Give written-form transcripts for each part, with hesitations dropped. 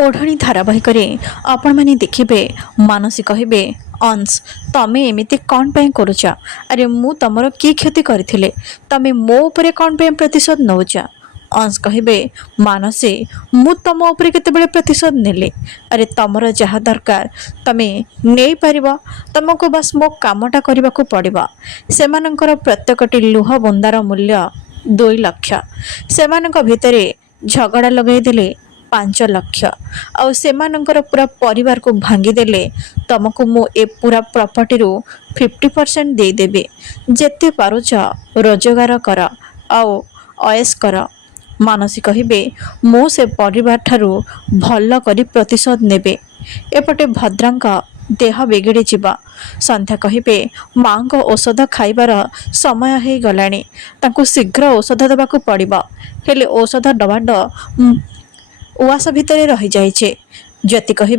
ओढ़णी धारावाहिक आपण मैंने देखिए मानसी कहे अंश तमें एमती कौन पे करुच अरे मु तुमर की क्षति करथिले तमें मो उपरे कौन पे प्रतिशोध नौच। अंश कहे मानसी मु तुम उपरे केतेबेले प्रतिशोध नेले अरे तुमर जहाँ दरकार तमें नहीं पार तुमको बस मो कामटा करने को पड़ो। सेमानंकर प्रत्येकटी लुह बुंदार मूल्य 2 लाख सेमानंक भितरे झगड़ा लगेदेले 5 लाख आउ सेमानंकर पूरा परिवार को भांगीदेले तुमको मु ए पूरा प्रॉपर्टी रू 50% देदेबी जेते पारुच रोजगार कर आउ अयस कर। मानसी कहे मु से परिवार ठारू भल करी प्रतिशोध नेबे। एपटे भद्रांक देह बिगिड़ी जीवा। संध्या कहे माँ को औषध खाइबार समय हो गलानी तांको शीघ्र औषध देवाक पड़िबा हेले औषध डबाड उआस भितर रही जाइछे। ज्योति कहे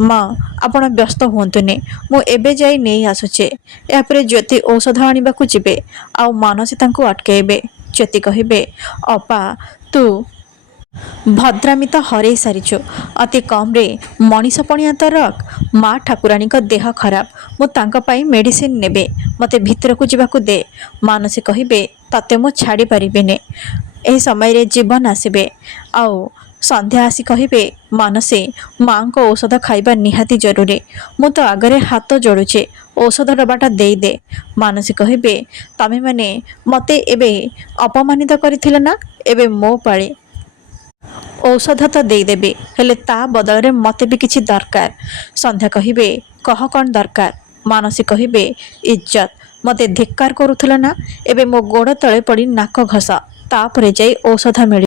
माँ आपण व्यस्त हुंतुनी मु एबे जाई नहीं आसुचे। यापर ज्योति औषध आनिबाकु जिबे आउ मानसी तांको अटकेबे। ज्योति कहे अपा तू भद्रामी तो हरई सारिचु अति कम रे मनीष पणिया तो रख माँ ठाकुराणी का देह खराब मु तांका पाई मेडिसिन नेबे मते भितर को जीवाकु दे। मानसी कहे तते मु छाड़ी परिबेने एही समय रे जीवन आसीबे। आउ संध्या आसी कहे मानसी माँ को औषध खाइबा निहाती जरूरी मु तो आगरे हाथ जोड़ुचे औषध डबाटा दे दे। मानसी कहे तमे माने मते एबे अपमानित करथिल ना एबे मो पाळे औषध तो देदेबी हेले ता बदल रे मते भी किछि दरकार। संध्या कहे कह कौन दरकार। मानसी कहे इज्जत मते धिक्कार करुथिल ना एबे मो गोड़ तळे पड़ी नाक घसा तापरे जाई औषध मिल।